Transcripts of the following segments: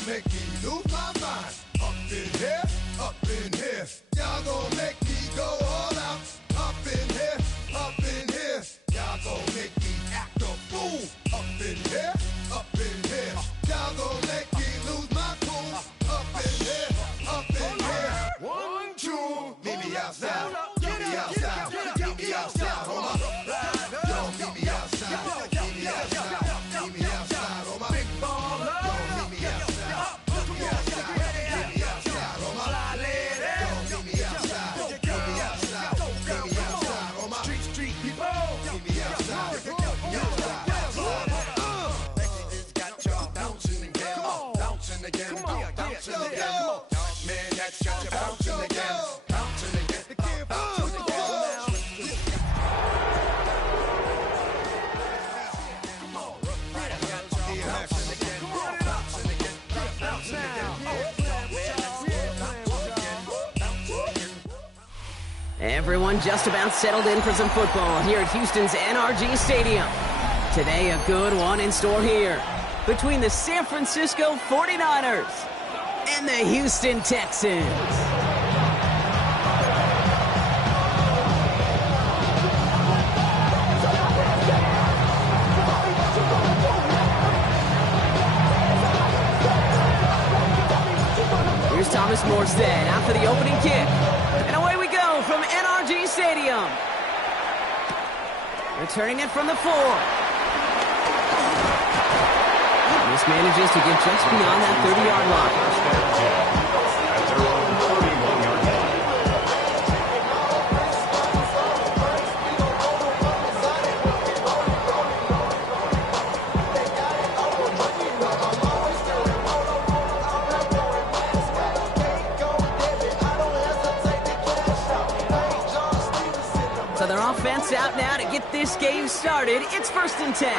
gon' make me lose my mind. Up in here, up in here. Y'all gon' make me go all out. Up in here, up in here. Y'all gon' make me act a fool. Up in here, up in here. Y'all gon' make me lose my cool. Up in here, up in here. 1, 2, meet me outside. Meet me outside. Meet me outside. Hold my don't meet me outside. Meet me outside. Meet me outside. Hold my big baller. Don't meet me outside. Meet me outside. Meet me outside. Hold my don't meet me outside. Meet me outside. Meet me outside. Hold my street people. Meet me outside. Meet me outside. It's got y'all bouncing again. Bouncing again. Bouncing again. Man, that's got you bouncing again. Bouncing again. Bouncing again. Everyone just about settled in for some football here at Houston's NRG Stadium. Today, a good one in store here between the San Francisco 49ers and the Houston Texans. Here's Thomas Morstead out for the opening kick. And away we go from NRG Stadium. Returning it from the 4. This manages to get just beyond that 30-yard line. So their offense out now to get this game started. It's 1st and 10.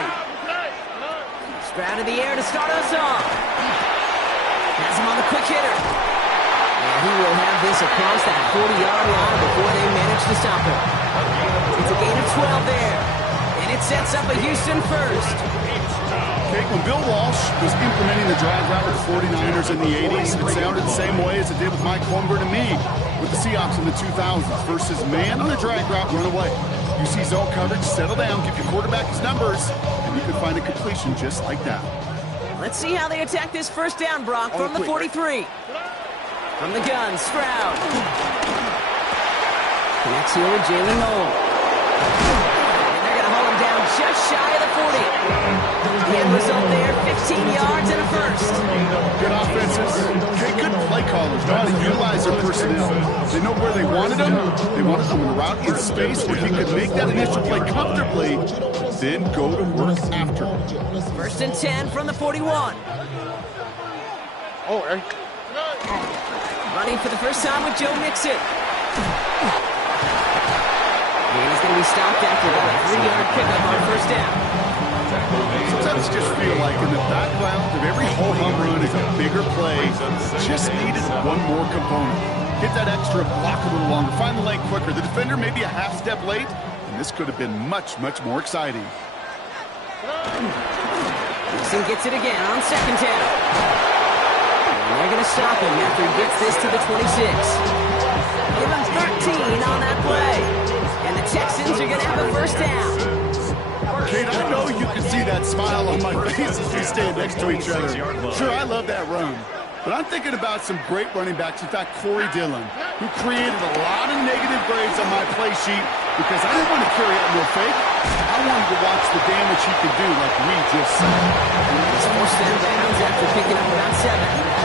Stroud in the air to start us off. Has him on the quick hitter. And he will have this across that 40-yard line before they manage to stop him. It's a gain of 12 there. And it sets up a Houston first. Okay, when Bill Walsh was implementing the drag route with the 49ers in the 80s, it sounded the same way as it did with Mike Holmgren and me with the Seahawks in the 2000s. Versus man on the drag route, run away. You see zone coverage, settle down, give your quarterback his numbers, and you can find a completion just like that. Let's see how they attack this first down, Brock, from the 43. From the gun, Stroud. Connects here with Jalen Noel. And they're going to hold him down just shy of the 40. The end result there, 15 yards and a first. Good offenses. Okay, good play callers. Know how to utilize their personnel. They know where they wanted them. They wanted them in a route in space where he could make that initial play comfortably, then go to work after. 1st and 10 from the 41. Oh, hey. Running for the first time with Joe Mixon. And he's going to be stopped after that 3-yard pickup on 1st down. Sometimes just feel like in the background of every whole home run is a bigger play. Just needed one more component. Hit that extra block a little longer. Find the lane quicker. The defender may be a half step late, and this could have been much, much more exciting. Mixon gets it again on 2nd down. And they're going to stop him after he gets this to the 26. Give him 13 on that play. And the Texans are going to have a 1st down. Kate, I know you can see that smile on my face as we stand next to each other. Sure, I love that run. But I'm thinking about some great running backs. In fact, Corey Dillon, who created a lot of negative grades on my play sheet because I didn't want to carry out no fake. I wanted to watch the damage he could do like we just saw. He's forced them downs after picking up about 7.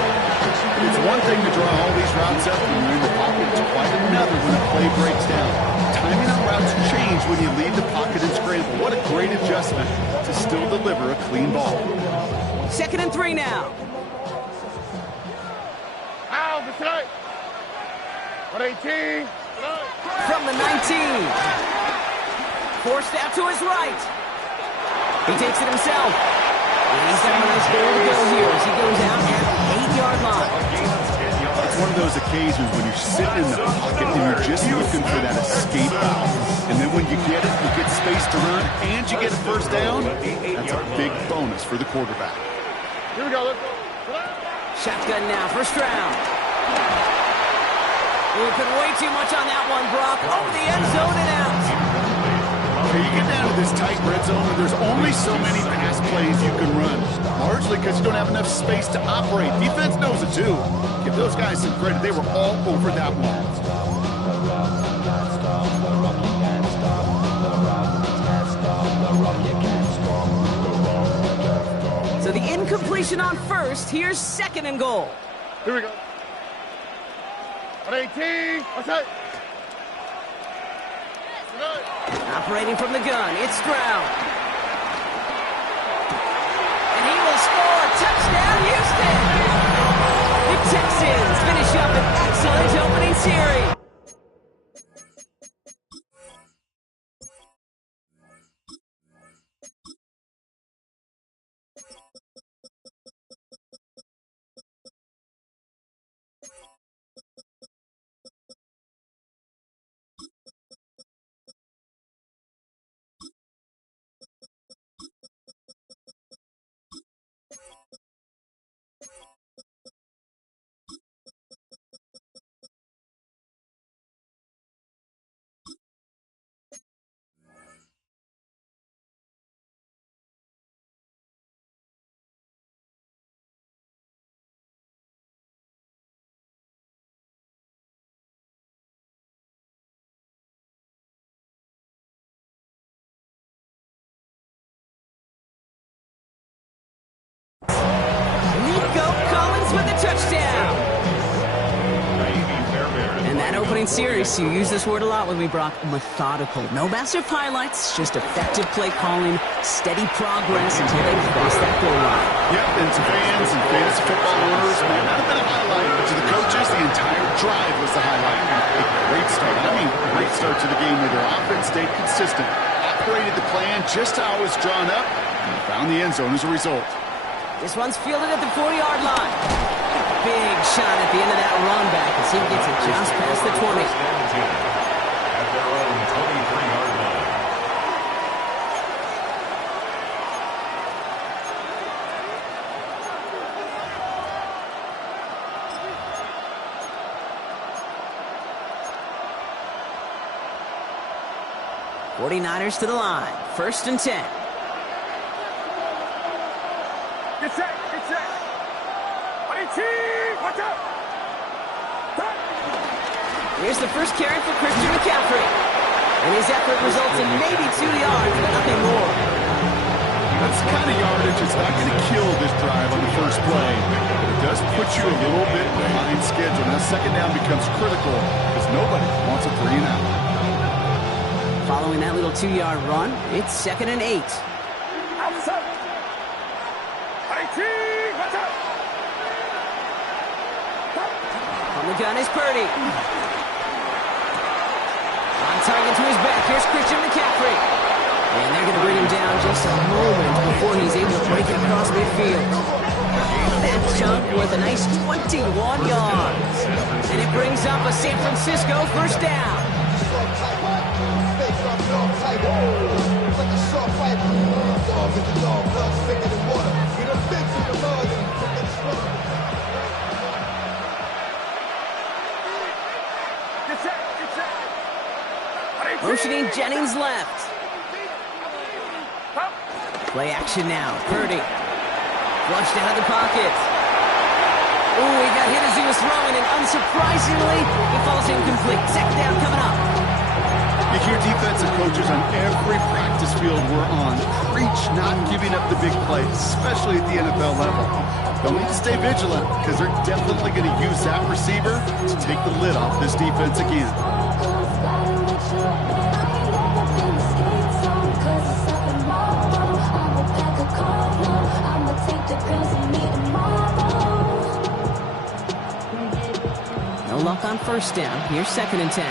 It's one thing to draw all these routes up when you're in the pocket. It's quite another when a play breaks down. Timing on routes change when you leave the pocket and scramble. What a great adjustment to still deliver a clean ball. 2nd and 3 now. Ow, that's right. 118. From the 19. Forced out to his right. He takes it himself. And he's got a nice goal to go here as he goes out at the 8-yard line. It's one of those occasions when you're sitting in the pocket and you're just looking for that escape route. And then when you get it, you get space to run, and you get a 1st down. That's a big bonus for the quarterback. Here we go. Let's go. Shotgun now, first round. Ooh, put way too much on that one, Brock. Over the end zone and out. Okay, you get down to this tight red zone where there's only so many pass plays you can run, largely because you don't have enough space to operate. Defense knows it too. Give those guys some credit. They were all over that one. So the incompletion on first. Here's second and goal. Here we go. 18. What's that? Operating from the gun, it's Stroud. And he will score. Touchdown, Houston! The Texans finish up an excellent opening series. And that opening series, you use this word a lot with me, Brock, methodical. No massive highlights, just effective play calling, steady progress until they cross that goal line. Yep, and to fans and fantasy football owners, it may not have been a highlight, but to the coaches, the entire drive was the highlight. A great start. I mean, great start to the game where their offense stayed consistent, operated the plan just how it was drawn up, and found the end zone as a result. This one's fielded at the 40-yard line. Big shot at the end of that run back as he gets it just past the 20. At their own 23-yard line. '49ers to the line. 1st and 10. Get set, get set. 18, watch out. Here's the first carry for Christian McCaffrey. And his effort results in maybe 2 yards, but nothing more. That's the kind of yardage that's not going to kill this drive on the first play, but it does put you a little bit behind schedule. Now second down becomes critical because nobody wants a 3 and out. Following that little 2-yard run, it's 2nd and 8. Outside. 18, watch out. On the gun is Purdy. On target to his back, here's Christian McCaffrey. And they're going to bring him down just a moment before he's able to break it across midfield. That chunk worth a nice 21 yards. And it brings up a San Francisco first down. Motioning Jennings left. Play action now. Purdy. Flushed out of the pocket. Ooh, he got hit as he was throwing, and unsurprisingly, he falls incomplete. Second down coming up. You hear defensive coaches on every practice field we're on preach not giving up the big plays, especially at the NFL level. They'll need to stay vigilant because they're definitely going to use that receiver to take the lid off this defense again. No luck on first down. Here's 2nd and 10.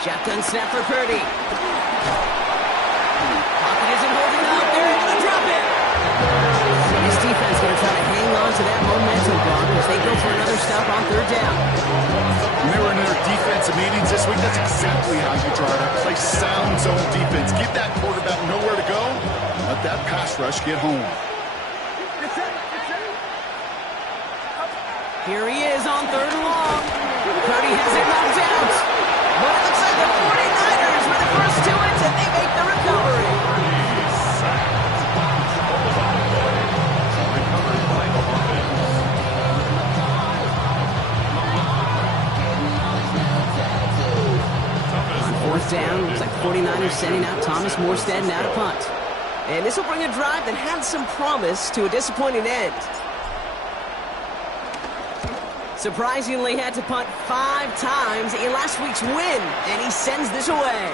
Shotgun snap for Purdy. Pocket isn't holding up. They're able to drop it. And this defense going to try to hang on to that momentum, Brock, as they go for another stop on 3rd down. When they were in their defensive meetings this week, that's exactly how you draw it up. Play sound zone defense. defense. Give that quarterback nowhere to go. Let that pass rush get home. Get set. Get set. Here he is on 3rd and long. Purdy has it knocked out. But it looks like the 49ers were the first to it, and they make the recovery. Recovered by the offense. 4th down, looks like 49ers sending out Thomas Morstead now to punt. And this will bring a drive that had some promise to a disappointing end. Surprisingly had to punt 5 times in last week's win, and he sends this away.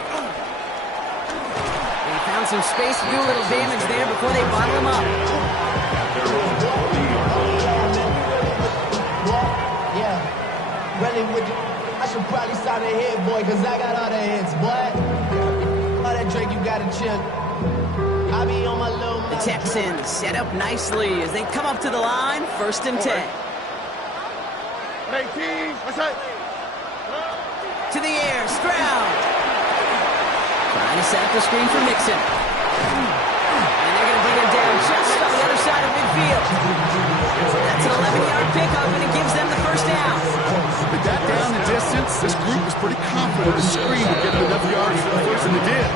They found some space to do a little damage there before they bottle him up. Yeah, really with you. I should probably start a hit, boy, because I got all the hits, boy. All that drink you got to chill. I be on my little... The Texans set up nicely as they come up to the line, 1st and 10. 18. What's that? To the air, Stroud. Trying to set up the screen for Mixon. And they're going to bring him down just on the other side of midfield. So that's an 11-yard pickup, and it gives them the 1st down. With that down the distance, this group was pretty confident the screen would get them enough yards for the first, and it did.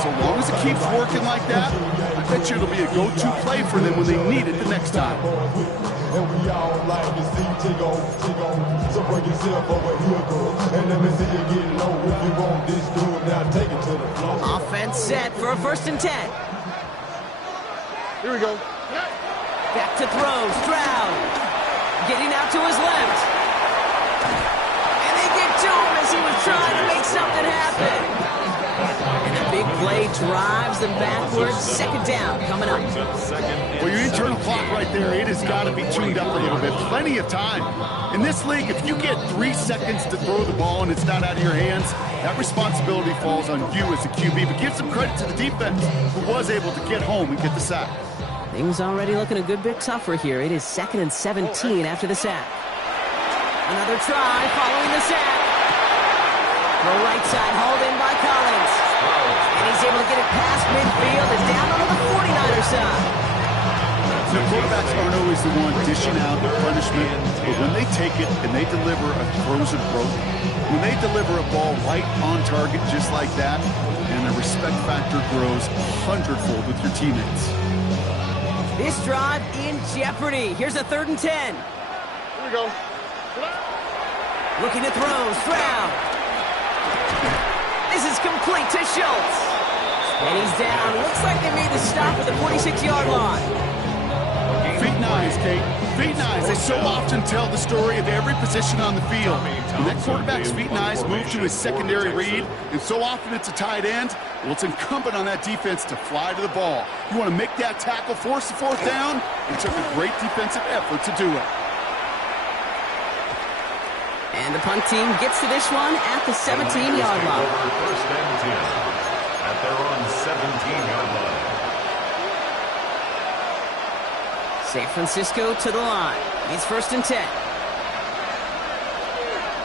So long as it keeps working like that, I bet you it'll be a go-to play for them when they need it the next time. And we all like to see take on. So bring yourself over here, girl. And let me see you get low. If you want this, do it now. Take it to the floor. Offense set for a 1st and 10. Here we go. Back to throw, Stroud. Getting out to his left. And they get to him as he was trying to make something happen. And the big play drives them backwards. 2nd down coming up. Well, your internal clock right there, it has got to be tuned up a little bit. Plenty of time. In this league, if you get 3 seconds to throw the ball and it's not out of your hands, that responsibility falls on you as a QB. But give some credit to the defense who was able to get home and get the sack. Things already looking a good bit tougher here. It is 2nd and 17 after the sack. Another try following the sack. The right side hauled in by Collins. And he's able to get it past midfield. It's down on the 49er side. The quarterbacks aren't always the one dishing out the punishment, but when they take it and they deliver a frozen rope, when they deliver a ball right on target just like that, and the respect factor grows 100-fold with your teammates. This drive in jeopardy. Here's a 3rd and 10. Here we go. Looking to throw, Stroud. This is complete to Schultz. And he's down. Looks like they made the stop at the 46-yard line. Feet nice, Kate. Feet nice. They so often tell the story of every position on the field. When that quarterback's feet nice move to his secondary read, and so often it's a tight end, well, it's incumbent on that defense to fly to the ball. You want to make that tackle, force the 4th down. It took a great defensive effort to do it. And the punt team gets to this one at the 17-yard line. 1st and 10 at their own 17-yard line. San Francisco to the line. It's 1st and 10.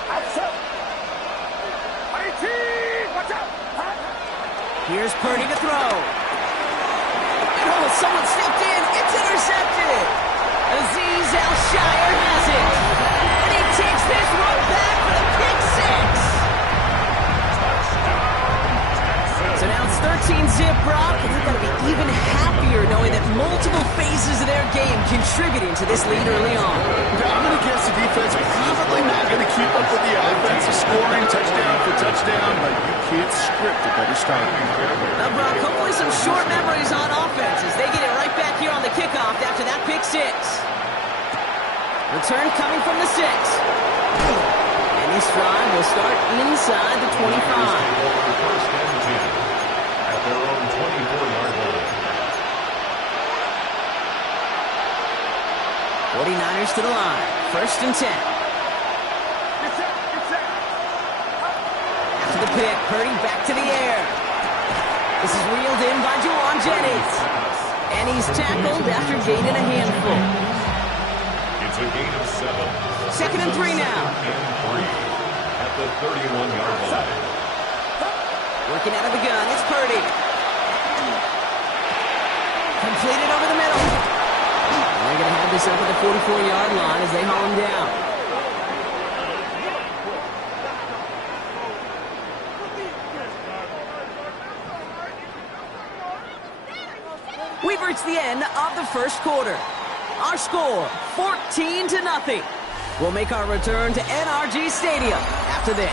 Outside. 18. Watch out. Here's Purdy to throw. And oh, someone stepped in. It's intercepted. Azeez Al-Shire has it. And he takes this one back for the pick 6. So now it's 13-zip, Brock, and they've got to be even happier knowing that multiple phases of their game contributing to this lead early on. Yeah, I'm going to guess the defense is probably not going to keep up with the offense, scoring touchdown for touchdown, but you can't script a better start. Now, Brock, hopefully some short memories on offense as they get it right back here on the kickoff after that pick 6. Return coming from the 6. And this drive will start inside the 25. 1st and 10 at their own 24-yard line. 49ers to the line. 1st and 10. Get set. Get set. After the pick, Purdy back to the air. This is reeled in by Juwan Jennings. And he's tackled after gaining a handful. It's a gain of 7. 2nd and 3 now. And 3 at the 31-yard line. Working out of the gun, it's Purdy. Completed over the middle. And they're going to have this up at the 44-yard line as they haul him down. We've reached the end of the first quarter. Our score, 14-0. We'll make our return to NRG Stadium after this.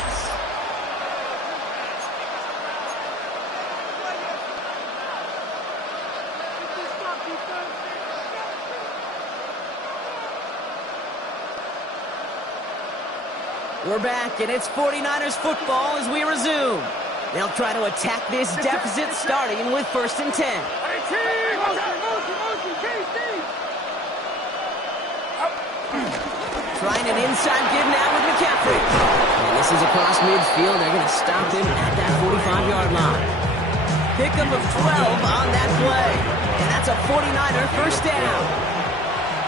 We're back, and it's 49ers football as we resume. They'll try to attack this deficit starting with 1st and 10. Trying an inside give now with McCaffrey. And this is across midfield. They're going to stop him at that 45-yard line. Pickup of 12 on that play. And that's a 49er first down.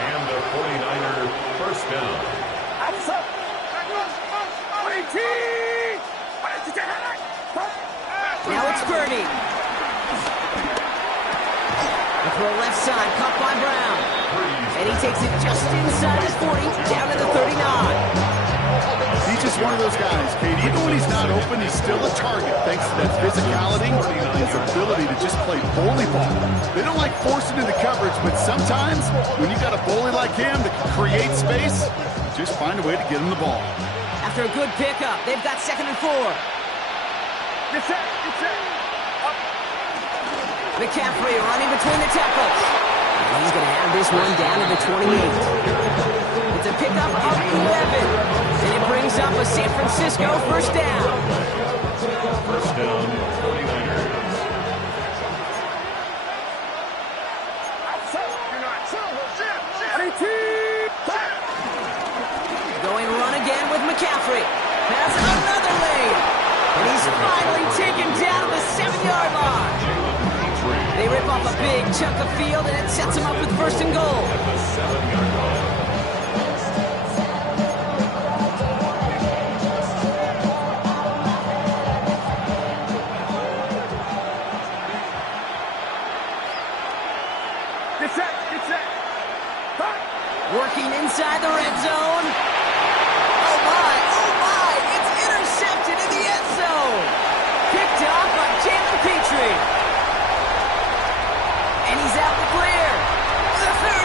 And a 49er first down. Now it's Purdy. The throw left side, caught by Brown. And he takes it just inside his 40, down to the 39. He's just one of those guys, Kate. Even when he's not open, he's still a target thanks to that physicality and his ability to just play bully ball. They don't like forcing into coverage, but sometimes when you got a bully like him that can create space, just find a way to get him the ball. After a good pickup, they've got 2nd and 4. Get set. McCaffrey running between the tackles. And he's going to have this one down to the 28. It's a pickup of 11. And it brings up a San Francisco first down. First down, 49ers. Going run again with McCaffrey. Has another lane. And he's finally taken down to the 7-yard line. They rip off a big chunk of field, and it sets him up with 1st and goal. At the 7-yard line. Get set. Working inside the red zone. Oh my, it's intercepted in the end zone. Picked off by Jalen Petrie. And he's out the clear. The 30.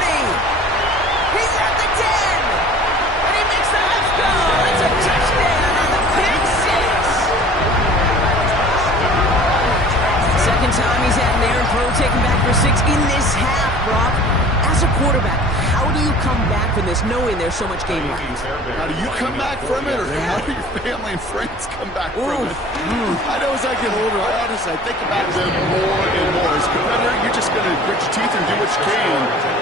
He's at the 10. And he makes the left goal. It's a touchdown on the pick 6. Second time he's had an errant throw taken back for 6 in this half, Brock. As a quarterback, how do you come back from this knowing there's so much game left? How do you come back from it, or how do your family and friends come back from it? I know as I get older, I think about them more and more. As a competitor, you're just going to grit your teeth and do what you can.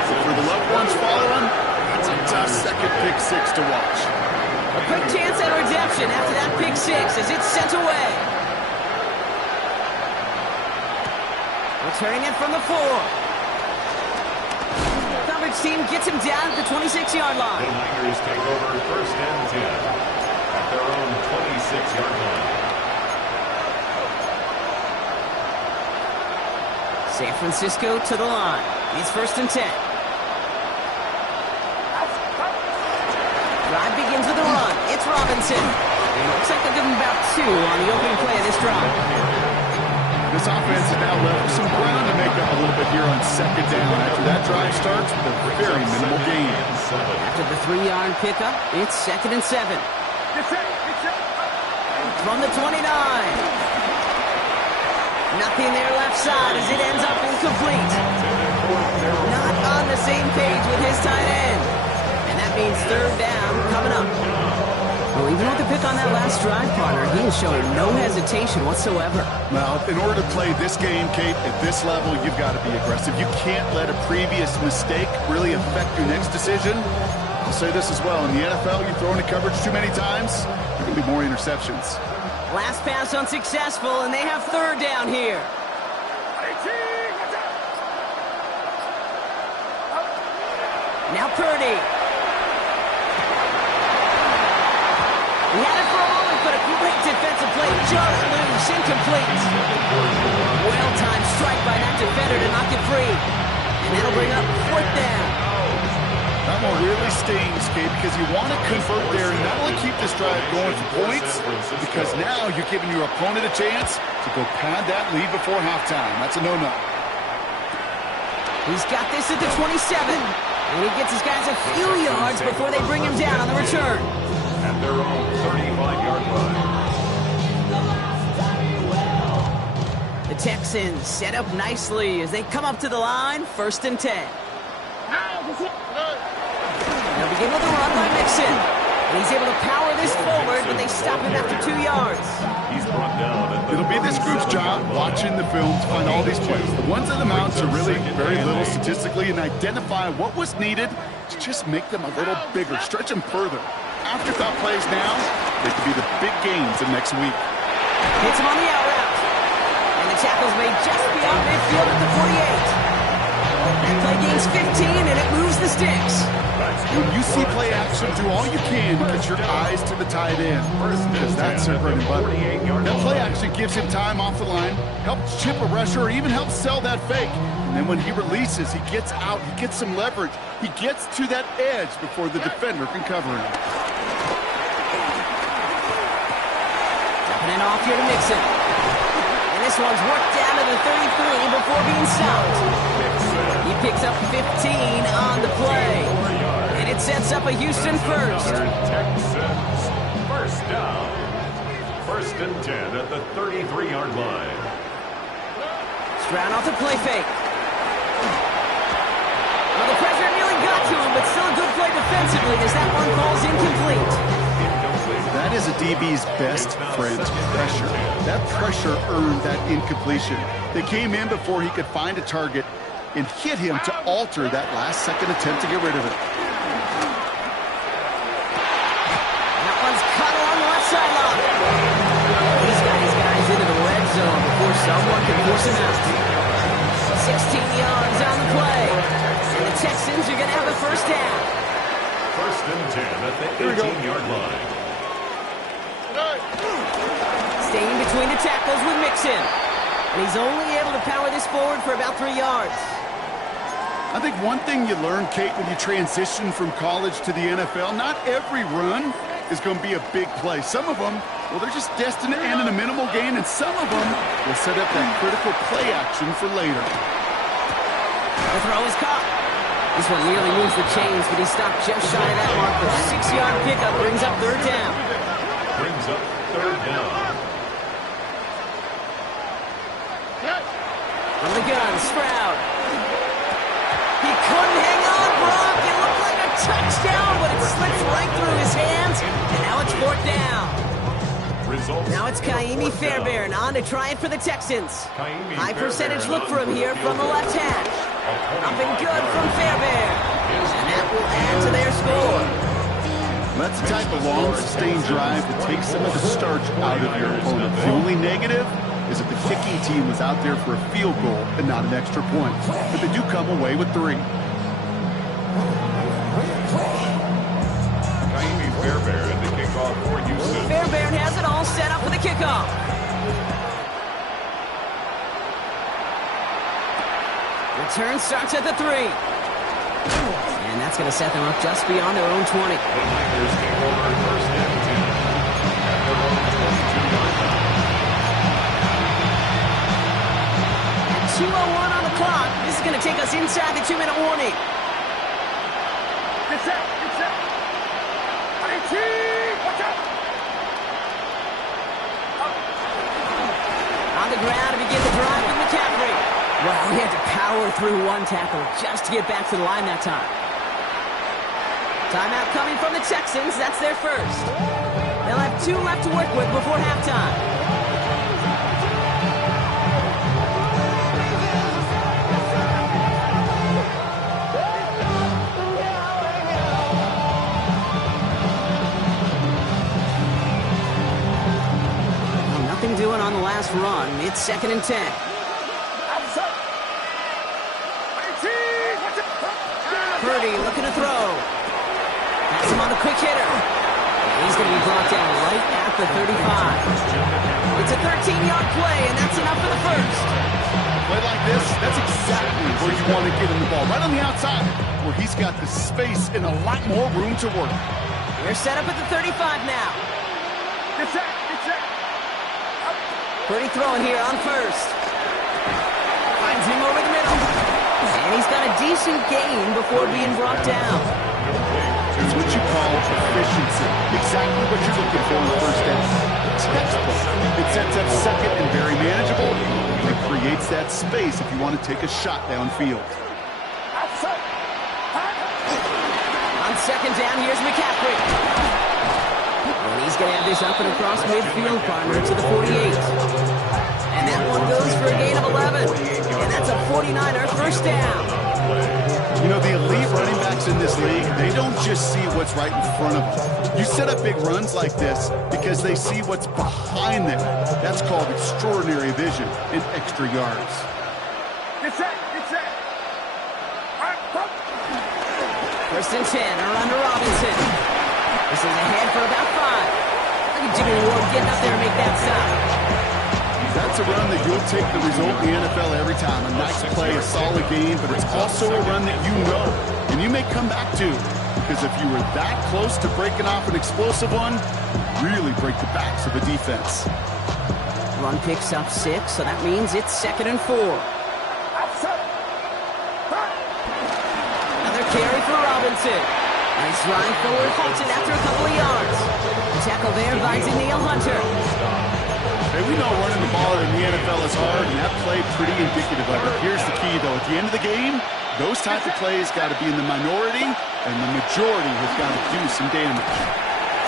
But for the loved ones following, it's a tough second pick 6 to watch. A quick chance at redemption after that pick 6 as it's sent away. Returning it from the 4. Coverage team gets him down at the 26-yard line. The Niners take over 1st and 10 at their own 26-yard line. San Francisco to the line. It's 1st and 10. Drive begins with a run. It's Robinson. It looks like they'll give him about 2 on the opening play of this drive. This offense has now left some ground to make up a little bit here on 2nd down after that drive starts with a very minimal gain. After the 3-yard pickup, it's 2nd and 7. From the 29. Nothing there left side as it ends up incomplete. Not on the same page with his tight end. And that means 3rd down coming up. Well, even with the pick on that last drive, partner, he is showing no hesitation whatsoever. Well, in order to play this game, Kate, at this level, you've got to be aggressive. You can't let a previous mistake really affect your next decision. I'll say this as well. In the NFL, you throw into coverage too many times, there are going to be more interceptions. Last pass unsuccessful, and they have 3rd down here. Now Purdy. He had it for a moment, but a great defensive play just loose. pass incomplete. Well-timed strike by that defender to knock it free. And that'll bring up 4th down. That one really stings, Kate, because you want to convert there and not only keep this drive going for points, because now you're giving your opponent a chance to go pad that lead before halftime. That's a no-no. He's got this at the 27. And he gets his guys a few yards before they bring him down on the return. At their own 35-yard line. The Texans set up nicely as they come up to the line, 1st and 10. They'll begin with a run by Mixon. And he's able to power this forward, but they stop him after 2 yards. He's brought down at the It'll be this group's job watching the film to find all these plays. The ones that amount to really very little statistically and identify what was needed to just make them a little bigger, stretch them further. Afterthought plays now, they could be the big games of next week. Hits him on the out route. And the tackle's made just beyond midfield at the 48. Play gains 15, and it moves the sticks. When you see play action, do all you can to get your eyes to the tight end, because that's their bread and butter. That play action gives him time off the line, helps chip a rusher, or even helps sell that fake. And then when he releases, he gets out, he gets some leverage. He gets to that edge before the defender can cover him. Dropping it off here to Mixon. And this one's worked down to the 33 before being stopped. He picks up 15 on the play. And it sets up a Houston first. Texans. First down. 1st and 10 at the 33-yard line. Stroud off the play fake. Well, the pressure nearly got to him, but still a good play defensively as that one falls incomplete. That is a DB's best friend, pressure. That pressure earned that incompletion. They came in before he could find a target and hit him to alter that last-second attempt to get rid of it. That one's cut along the left sideline. He's got his guys into the red zone before someone can force him out. 16 yards on the play. And the Texans are going to have a 1st down. 1st and 10 at the 18-yard line. Staying between the tackles with Mixon. And he's only able to power this forward for about 3 yards. I think one thing you learn, Kate, when you transition from college to the NFL, not every run is going to be a big play. Some of them, well, they're just destined to end in a minimal gain, and some of them will set up that critical play action for later. The throw is caught. This one nearly moves the chains, but he stopped just shy of that mark. The 6-yard pickup brings up 3rd down. Brings up 3rd down. On the gun, Stroud. He couldn't hang on, Brock. It looked like a touchdown, but it slips right through his hands, and now it's 4th down. Now it's Kaimi Fairbairn on to try it for the Texans. High percentage look for him here from the left hash. Up and good from Fairbairn. And that will add to their score. That's the type of long, sustained drive that takes some of the starch out of your opponent. The only negative is that the kicking team was out there for a field goal and not an extra point. But they do come away with 3. Kaimi Fairbairn, the kickoff for Houston. Fairbairn has it all set up for the kickoff. Return starts at the 3. And that's going to set them up just beyond their own 20. The Niners take over 1st and 10 at their own 22-yard line. 2:01 on the clock. This is going to take us inside the 2-minute warning. Get set. Get set. Watch out. On the ground to begin the drive with McCaffrey. Well, he had to power through one tackle just to get back to the line that time. Timeout coming from the Texans. That's their first. They'll have 2 left to work with before halftime. Doing on the last run. It's 2nd and 10. Purdy looking to throw. That's him on the quick hitter. He's going to be brought down right at the 35. It's a 13-yard play, and that's enough for the first. A play like this, that's exactly where you want to get him the ball, right on the outside, where he's got the space and a lot more room to work. They're set up at the 35 now. Get set. Get set. Pretty throwing here on first. Finds him over the middle. And he's got a decent gain before being brought down. It's what you call efficiency. Exactly what you're looking for in the first down. Textbook. It sets up second and very manageable. And it creates that space if you want to take a shot downfield. On second down, here's McCaffrey. And he's going to have this up and across midfield, partner, to the 48. And that one goes for a gain of 11. And that's a 49er first down. You know, the elite running backs in this league, they don't just see what's right in front of them. You set up big runs like this because they see what's behind them. That's called extraordinary vision and extra yards. Get set. Get set. First and 10, around to Robinson. This is ahead for about 5. Look at Jimmy Ward getting up there and make that stop. That's a run that you'll take the result in the NFL every time. A nice play, a solid game, but it's also a run that you know, and you may come back to, because if you were that close to breaking off an explosive one, really break the backs of the defense. Run picks up 6, so that means it's 2nd and 4. Another carry for Robinson. Nice run forward, halted after a couple of yards. The tackle there by Daniil Hunter. Hey, we know running the ball in the NFL is hard, and that play pretty indicative of it. Here's the key, though. At the end of the game, those type of plays got to be in the minority, and the majority has got to do some damage.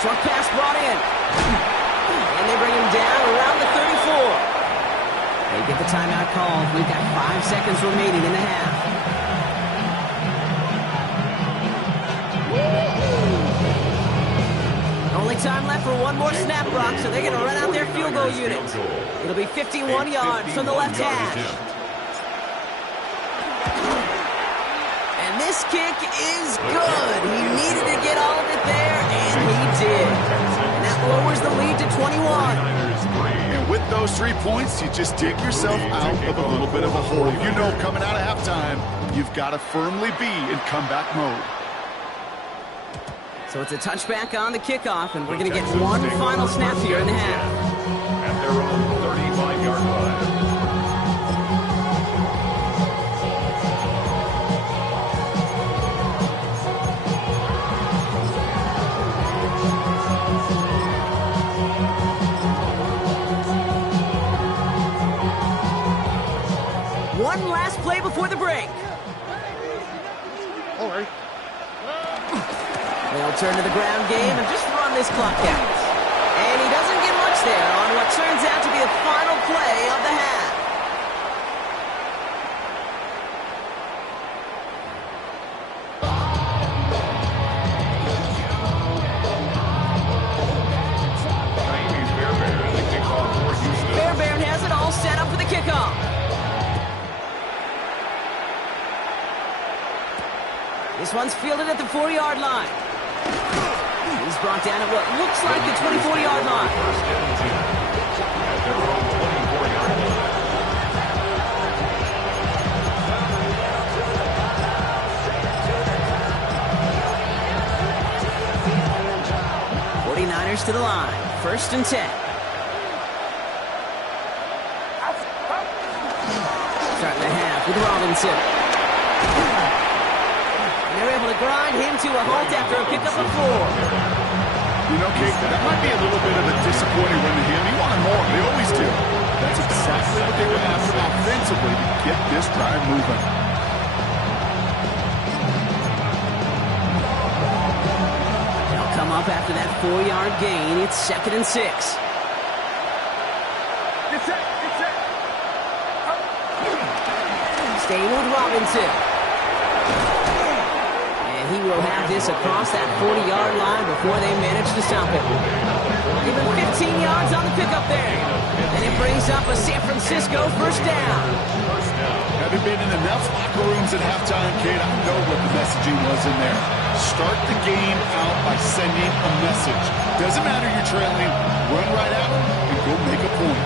Short pass brought in. And they bring him down around the 34. They get the timeout called. We've got 5 seconds remaining in the half. Only time left for one more snap, Brock, so they're going to run out their field goal unit. It'll be 51 yards from the left hash. And this kick is good. He needed to get all of it there, and he did. And that lowers the lead to 21. And with those 3 points, you just dig yourself out of a little bit of a hole. You know, coming out of halftime, you've got to firmly be in comeback mode. So it's a touchback on the kickoff, and we're going to get one final snap here in the half. At their own 35-yard line. One last play before the break. All right. They'll turn to the ground game and just run this clock out. And he doesn't get much there on what turns out to be the final play of the half. Fairbairn has it all set up for the kickoff. This one's fielded at the 4-yard line. He's brought down at what looks like the 24-yard line. At their own 24-yard line. 49ers to the line. 1st and 10. Starting the half with Robinson. They're able to grind him to a halt after a pickup of 4. You know, Kate, that might be a little bit of a disappointing run to him. He wanted more. They always do. That's exactly what they were after offensively to get this drive moving. They'll come up after that 4-yard gain. It's 2nd and 6. Get set. Get set. Staying with Robinson. He will have this across that 40-yard line before they manage to stop it. Even 15 yards on the pickup there. And it brings up a San Francisco first down. Having been in enough locker rooms at halftime, Kate, I know what the messaging was in there. Start the game out by sending a message. Doesn't matter you're trailing, run right out and go make a play. point.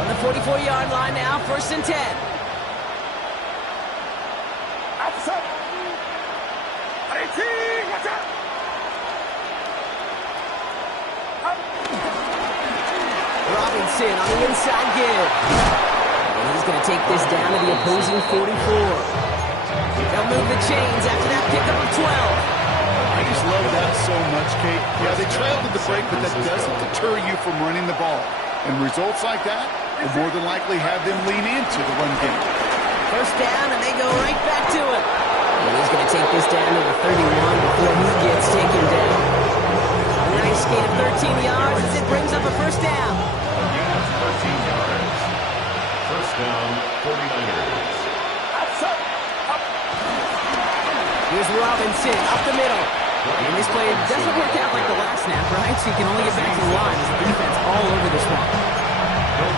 On the 44-yard line now, 1st and 10. Outside. 18. Watch out. Robinson on the inside give. And he's going to take this down to the opposing 44. They'll move the chains after that pickup of 12. I just love that so much, Kate. Yeah, they trailed at the break, but that doesn't deter you from running the ball. And results like that will more than likely have them lean into the run game. 1st down, and they go right back to it. And he's going to take this down to the 31 before he gets taken down. A nice gain of 13 yards as it brings up a 1st down. 13 yards. 1st down, 49ers. Here's Robinson up the middle. And this play doesn't work out like the last snap, right? So you can only get back to the line as the defense all over this one.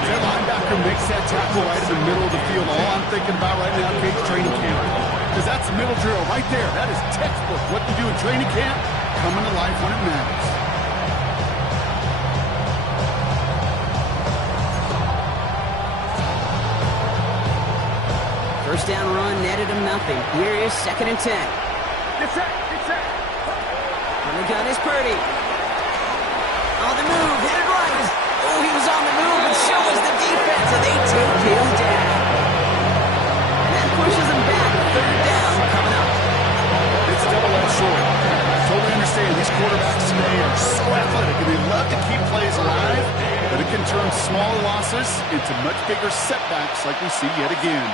Their linebacker makes that tackle right in the middle of the field. All I'm thinking about right now, Kate's training camp. Because that's the middle drill right there. That is textbook. What you do in training camp, coming to life when it matters. First down run netted him nothing. Here is 2nd and 10. Get set. Get set. And the gun is Purdy. On the move, headed right. Oh, he was on the move, and so was the defense, and they take him down. And that pushes him back. 3rd down coming up. It's double-edged sword. Totally understand these quarterbacks today are so athletic, and they love to keep plays alive, but it can turn small losses into much bigger setbacks like we see yet again.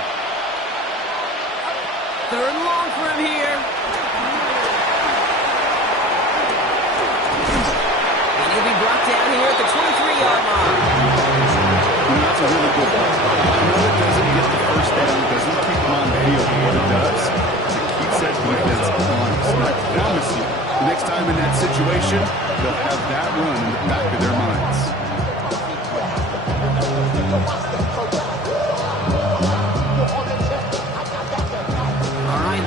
3rd and long for him here. And he'll be brought down here at the 23-yard line. That's a really good one. I know it doesn't get the 1st down, it doesn't keep them on the field, but what it does is it keeps that defense honest. And I promise you, the next time in that situation, they'll have that run in the back of their minds.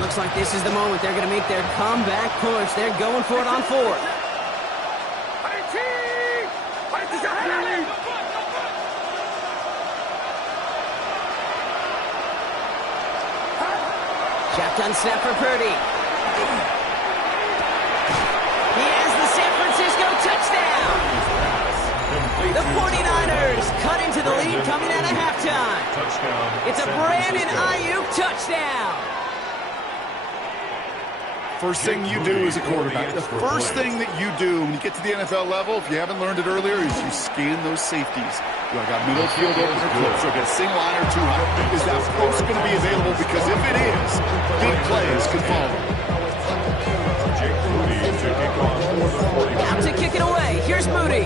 Looks like this is the moment they're going to make their comeback push. They're going for it on 4th. Shotgun snap for Purdy. He has the San Francisco touchdown. The 49ers cut into the lead coming out of halftime. It's a Brandon Ayuk touchdown. First thing you do as a quarterback, the first thing that you do when you get to the NFL level, if you haven't learned it earlier, is you scan those safeties. Do I got middle field open or close? Do I got a single line or too high? Is that post going to be available? Because if it is, big plays can follow. Out to kick it away. Here's Moody.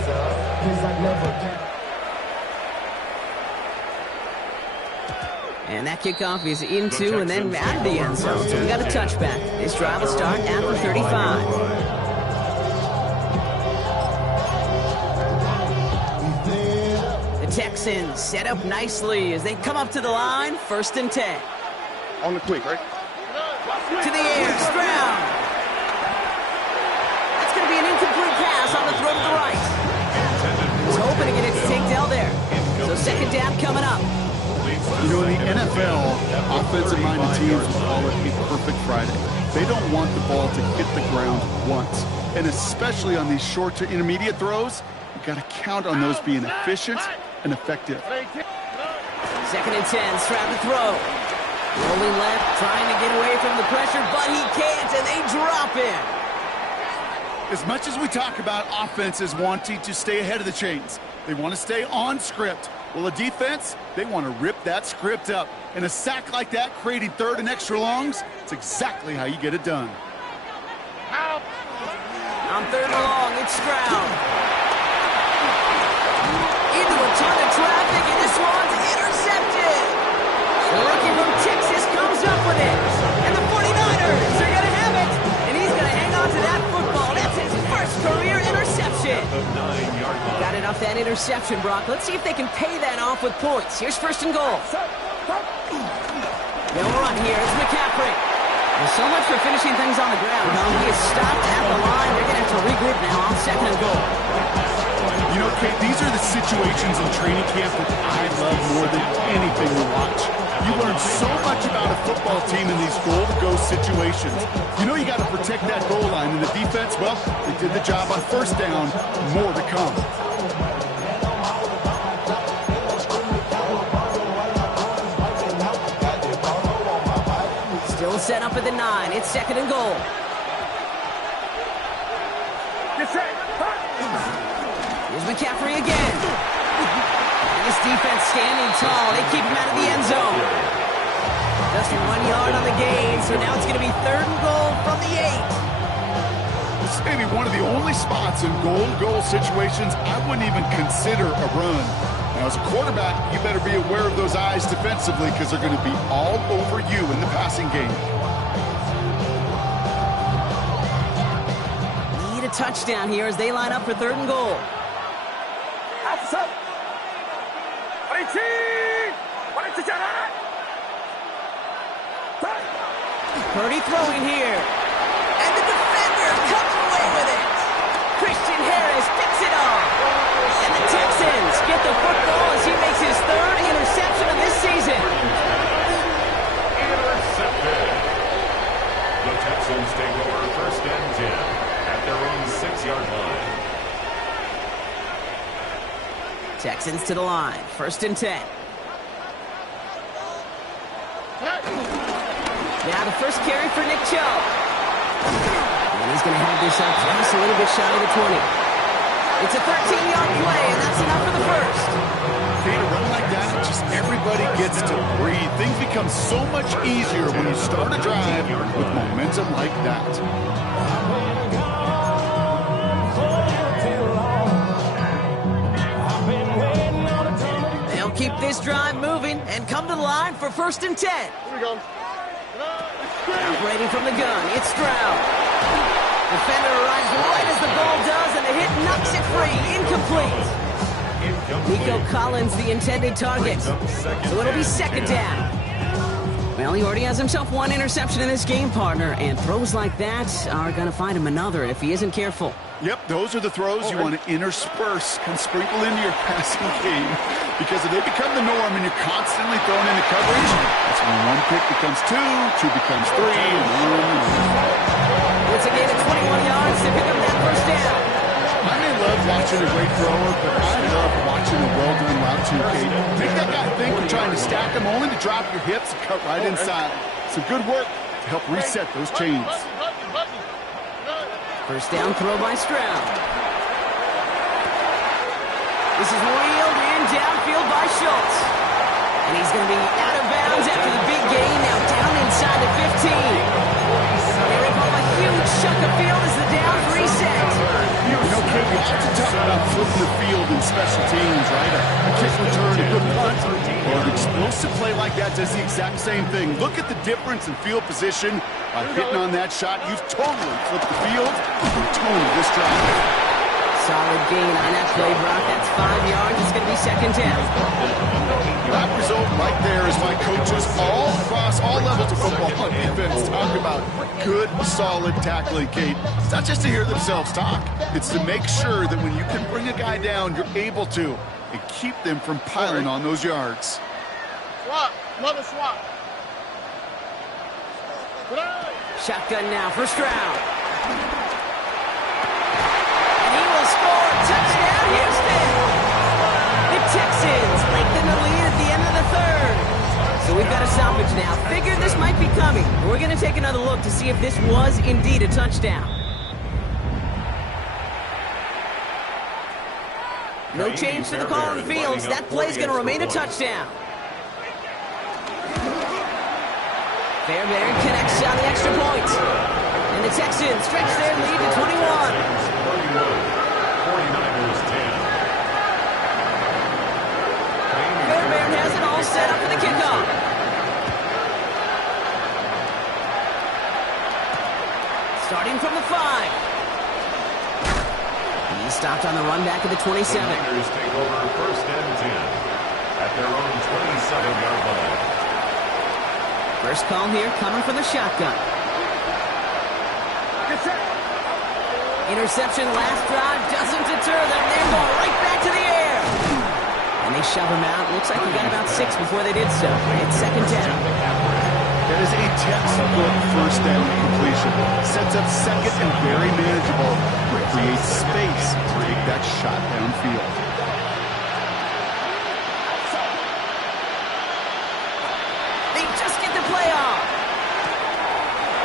And that kickoff is into and then out of the end zone. So we got a touchback. This drive will start after 35. The Texans set up nicely as they come up to the line. 1st and 10. On the quick, right? To the air, Stroud. That's going to be an incomplete pass on the throw to the right. He's hoping to get it to Tank Dell there. So 2nd down coming up. You know, in the NFL, offensive-minded teams will call it a perfect Friday. They don't want the ball to hit the ground once. And especially on these short to intermediate throws, you've got to count on those being efficient and effective. 2nd and 10, Stroud to throw. Rolling left, trying to get away from the pressure, but he can't, and they drop him. As much as we talk about offenses wanting to stay ahead of the chains, they want to stay on script. Well, a defense, they want to rip that script up. And a sack like that, creating 3rd and extra longs, it's exactly how you get it done. On 3rd and long, it's Stroud. Into a ton of traffic, and this one's intercepted. The rookie from Texas comes up with it. And the 49ers are going to have it. And he's going to hang on to that football. That's his first career interception. Got it off that interception, Brock. Let's see if they can pay that off with points. Here's 1st and goal. They'll run here. It's McCaffrey. Well, so much for finishing things on the ground, huh? He is stopped at the line. They're going to have to regroup now on 2nd and goal. You know, Kate, these are the situations in training camp that I love more than anything to watch. You learn so much about a football team in these goal-to-go situations. You know you got to protect that goal line, and the defense, well, they did the job on 1st down. More to come. Still set up at the 9. It's 2nd and goal. Get set. Here's McCaffrey again. And this defense standing tall. They keep him out of the end zone. Just 1 yard on the gain, so now it's going to be 3rd and goal from the 8. This may be one of the only spots in goal-to-goal situations I wouldn't even consider a run. Now, as a quarterback, you better be aware of those eyes defensively because they're going to be all over you in the passing game. Need a touchdown here as they line up for 3rd and goal. Purdy throwing here. And the defender comes away with it. Christian Harris picks it off. And the Texans get the football as he makes his 3rd interception of this season. Intercepted. The Texans take over 1st and 10 at their own 6-yard line. Texans to the line. 1st and 10. Now the first carry for Nick Chubb. And he's going to have this up just a little bit shy of the 20. It's a 13-yard play, and that's enough for the first. Okay, to run like that, just everybody gets to breathe. Things become so much easier when you start a drive with momentum like that. They'll keep this drive moving and come to the line for 1st and 10. Here we go. Operating from the gun, it's Stroud. Defender arrives right as the ball does, and the hit knocks it free. Incomplete. Nico Collins, the intended target. So it'll be 2nd down. Well, he already has himself 1 interception in this game, partner, and throws like that are going to find him another if he isn't careful. Yep, those are the throws you want to intersperse and sprinkle into your passing game. Because if they become the norm and you're constantly thrown into coverage, that's when 1 pick becomes 2, 2 becomes 3, and It's a gain of 21 yards to pick up that 1st down. I may love watching a great thrower, but I love watching a well-done route too, Kate. Make that guy think you're trying to stack him only to drop your hips and cut right inside. Some good work to help reset those chains. 1st down throw by Stroud. This is reeled in downfield by Schultz. And he's going to be out of bounds after the big gain, now down inside the 15. They rip off a huge chunk of field as the downs reset. You know, Kate, you have to talk about flipping the field in special teams, right? A kick return, a good punt, or an explosive play like that does the exact same thing. Look at the difference in field position. By hitting on that shot, you've totally flipped the field and totally this drive. Solid gain on that play, Brock. That's 5 yards. It's going to be 2nd down. That result right there is why coaches all across all levels of football on defense talk about good, solid tackling, Kate. It's not just to hear themselves talk. It's to make sure that when you can bring a guy down, you're able to, and keep them from piling on those yards. Swap. Another swap. Shotgun now for Stroud. And he will score. Touchdown, Houston. The Texans lengthen the lead at the end of the 3rd. So we've got a stoppage now. Figured this might be coming. We're going to take another look to see if this was indeed a touchdown. No change to the call on the fields. That play's going to remain a touchdown. Fairbairn connects on the extra point. And the Texans stretch their lead to 21. 49ers 10. Fairbairn has it all set up for the kickoff. Starting from the 5. He stopped on the run back at the 27. The Niners take over 1st and 10 at their own 27-yard line. First call here coming from the shotgun. Interception last drive doesn't deter them. They're going right back to the air. And they shove him out. Looks like he got about 6 before they did so. It's second down. That is a textbook first down completion. Sets up second and very manageable. Creates space to take that shot downfield. They just get the play off.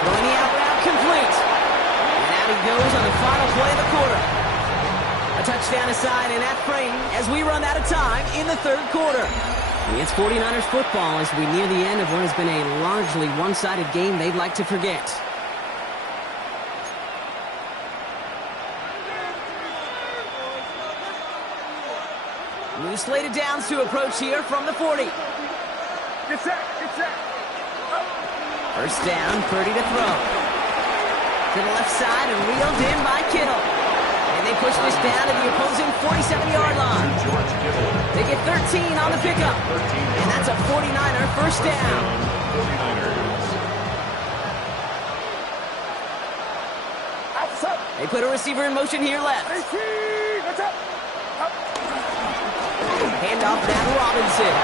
Throwing the out route complete. And out he goes on the final play of the quarter. A touchdown aside in that frame as we run out of time in the third quarter. It's 49ers football as we near the end of what has been a largely one-sided game they'd like to forget. New slated downs to approach here from the 40. Get set. First down, Purdy to throw. To the left side and reeled in by Kittle. And they push this down to the opposing 47-yard line. They get 13 on the pickup. And that's a 49er first down. They put a receiver in motion here left. Handoff now to Robinson.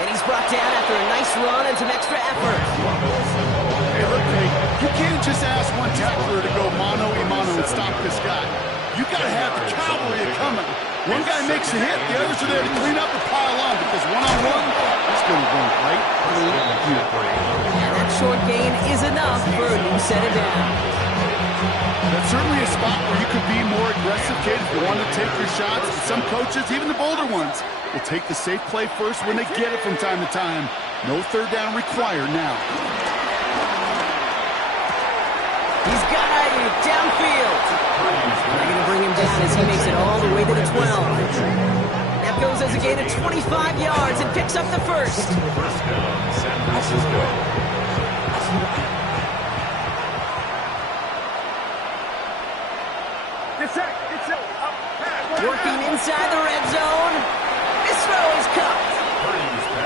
And he's brought down after a nice run and some extra effort. Hey, look, Nate, you can't just ask one tackler to go mano-a-mano and stop this guy. You got to have the cavalry coming. One guy makes a hit, the others are there to clean up and pile on because one-on-one, he's going to run right through you. And that short gain is enough for a new set of down. That's certainly a spot where you could be more aggressive, kids. You want to take your shots. Some coaches, even the bolder ones, will take the safe play first when they get it from time to time. No third down required now. He's got Ayuk downfield. They're going to bring him down as he makes it all the way to the 12. That goes as a gain of 25 yards and picks up the first. First down, San Francisco. Working inside the red zone. This throw is cut.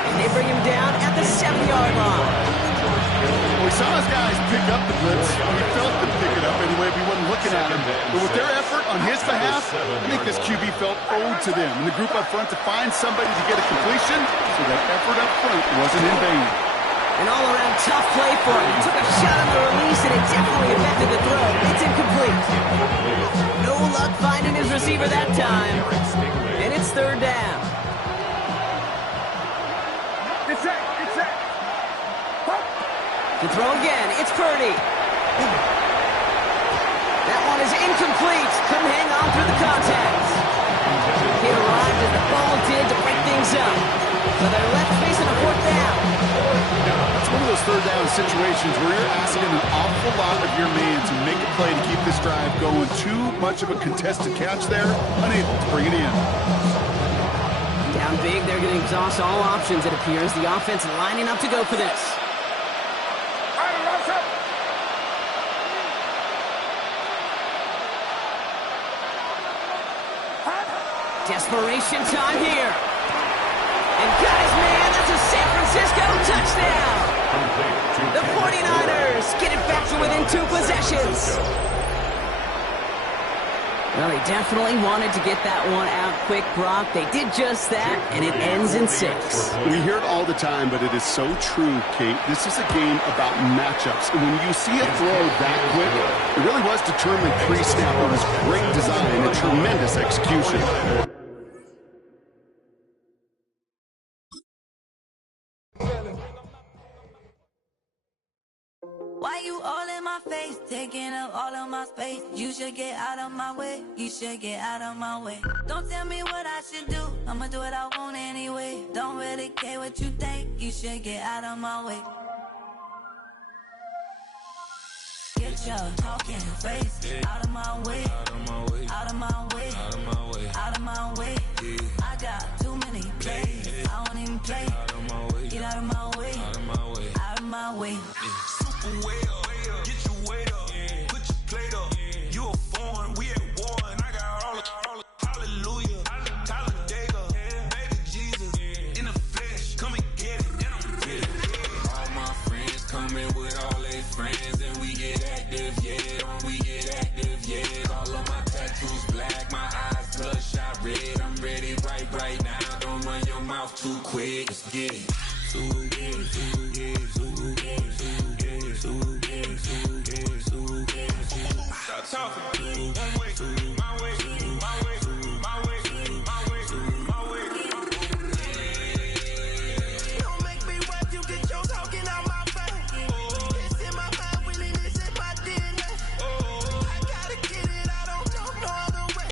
And they bring him down at the 7-yard line. Well, we saw his guys pick up the blitz. We felt them pick it up anyway. We wasn't looking at him. But with their effort on his behalf, I think this QB felt owed to them. And the group up front to find somebody to get a completion, so that effort up front wasn't in vain. An all-around tough play for him. Took a shot on the release, and it definitely affected the throw. It's incomplete. No luck finding his receiver that time. And it's third down. To throw again, it's Purdy. That one is incomplete. Couldn't hang on through the contact. He arrived as the ball did to break things up. So they're left facing a fourth down. It's one of those third down situations where you're asking an awful lot of your man to make a play to keep this drive going. Too much of a contested catch there, unable to bring it in. Down big, they're going to exhaust all options, it appears. The offense lining up to go for this. Desperation time here. And guys, man, that's a San Francisco touchdown. The 49ers get it back to within 2 possessions. Well, they definitely wanted to get that one out quick, Brock. They did just that, and it ends in 6. We hear it all the time, but it is so true, Kate. This is a game about matchups. And when you see a throw that quick, it really was determined pre-snap. It was great design and tremendous execution. Why you all in my face, taking up all of my space? You should get out of my way, you should get out of my way. Don't tell me what I should do, I'ma do what I want anyway. Don't really care what you think, you should get out of my way. Get your talking face out of my way, out of my way, out of my way, out of my way, out of my way. I got too many plays, I don't even play. Get out of my way, out of my way, out of my way. Way up, get your weight up, put your plate up. You a foreign, we at war, and I got all the hallelujah, Talladega, baby Jesus, in the flesh, come and get it, and I'm with it. All my friends coming with all their friends, and we get at it. mouth too quick. Let's get it. Too